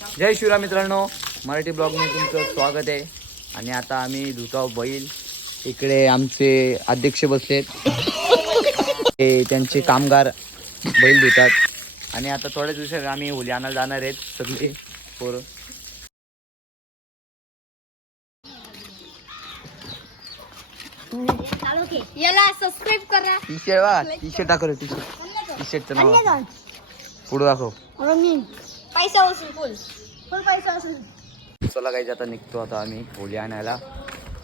जय शिवराम मित्रांनो मराठी ब्लॉगमध्ये तुमचं स्वागत आहे. आणि आता आम्ही धुताव बैल इकडे आमचे अध्यक्ष बसलेत. ते त्यांचे कामगार बैल धुतात. आणि आता थोड्याच दिवसात आम्ही होली आणायला जाणार आहेत सगळे पोरं. याला सबस्क्राईब करा. टी शर्ट बघा टी शर्ट दाखव टी शर्ट टी शर्टचं नाव पुढं दाखव. पैसा वसूल फुल फुल पैसा वसूल चला काही आता निघतो आता आम्ही होली आणायला.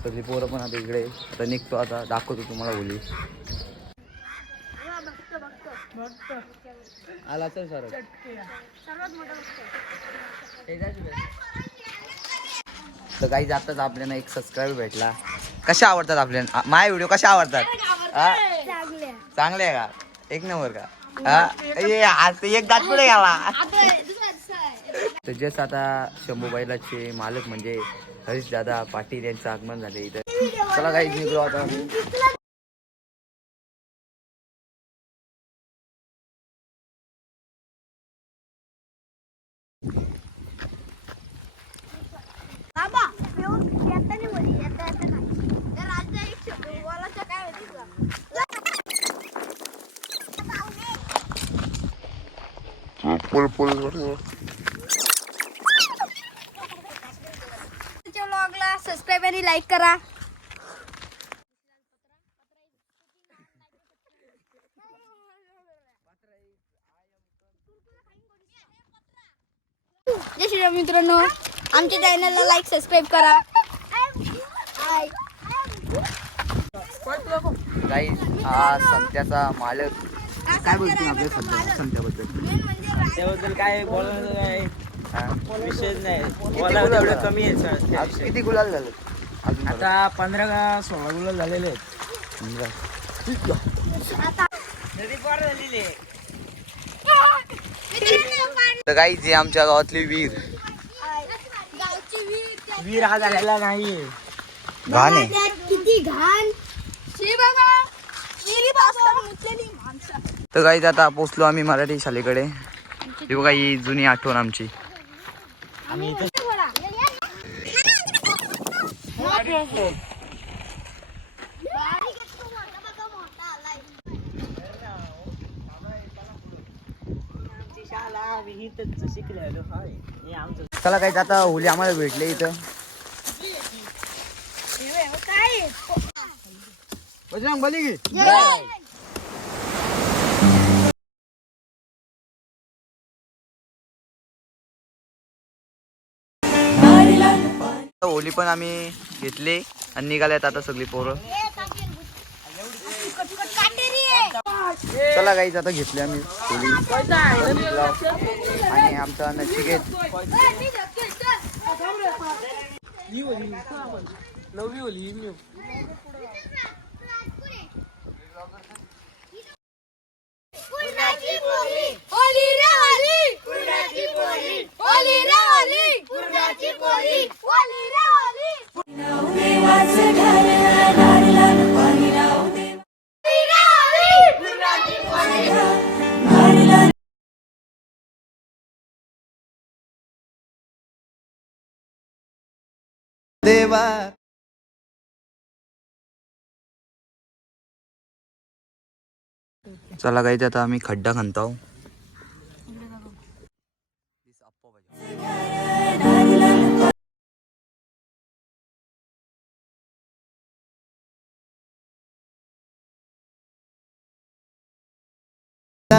सगळी पोरं पण आता इकडे. आता निघतो आता. दाखवतो तुम्हाला होली. आला चल सर. तर काही जाताच आपल्याला एक सबस्क्राईब भेटला. कशा आवडतात आपल्याला? माझे व्हिडिओ कशा आवडतात? चांगले. आहे का? एक नंबर का? हा? तर एक दात पुढे गेला तर जस्ट आता शंभू बैलाचे मालक म्हणजे हरीश दादा पाटील यांचं आगमन झाले इथं. चला काही निघलो आता बाबा पिऊन येता नाही बोली येता येता नाही तर राजा एक शब्द बोलायचं काय होती तुला तुमच्या व्लॉगला सबस्क्राईब आणि लाईक करा. जय श्रीराम मित्रांनो आमच्या चॅनलला लाईक सबस्क्राईब करा. काही हा सध्याचा मालक. काय बोलतो आपल्या संत्या संत्याबद्दल त्याबद्दल काय बोलायचं काय हा? विषयच नाही. बोलायला गुलाल तेवढं झाला? कमी आहे सर. त्या आज विषयी. किती गुलाल झाले? अजून आता पंधरा का सोळा गुलाल झालेले आहेत. नदी पार झालेली आहे. तर काही जे आमच्या गावातली वीर. गावची वीर वीर हा झालेला नाही. घाण आहे. किती घाण. शी बाबा विहिरी पासून मुतलेली माणसं तर काही आता पोचलो आम्ही मराठी शाळेकडे. ही बघा ही जुनी आठवण आमची. चला काही आता होली आम्हाला भेटले इथं. काय? बजरंग बली होली पण आम्ही घेतली आणि निघाल्यात आता सगळी पोरं. चला काहीच आता घेतली आम्ही होली आणि आमचा नचिकेत नववी होली देवा. चला काही आता आम्ही खड्डा खणतो.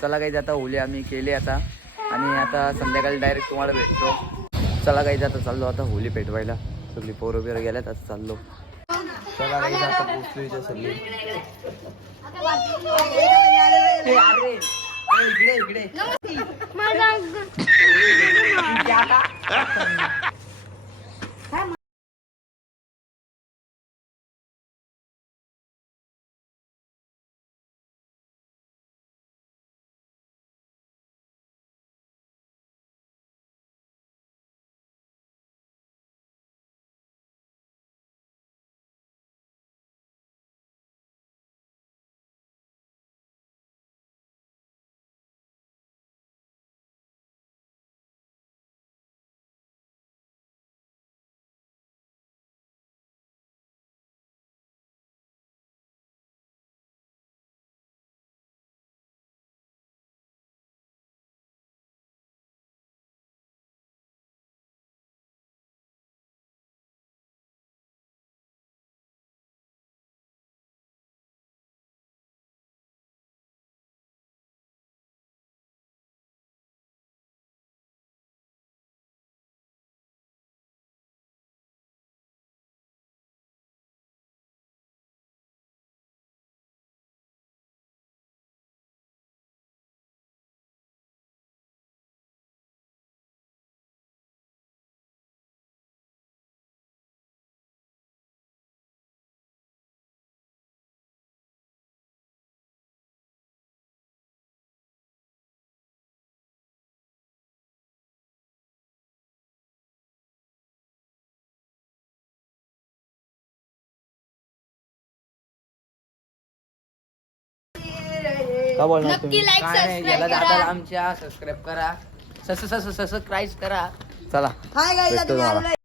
चला काही आता होली आम्ही केली आता. आणि आता संध्याकाळी डायरेक्ट तुम्हाला भेटतो. चला काही आता चाललो आता होली पेटवायला. सगळी पोरं बिरं गेल्यात आता चाललो. चला काही पोचलो इथे सगळे. इकडे इकडे. का बोलणार नक्की तुम्ही लाईक काय नाही याला सबस्क्राईब दादाला करा आमच्या सबस्क्राईब करा. सस सस सबस्क्राईब करा. चला. हाय गाईज भेटतो तुम्ही तुम्हाला. आलेला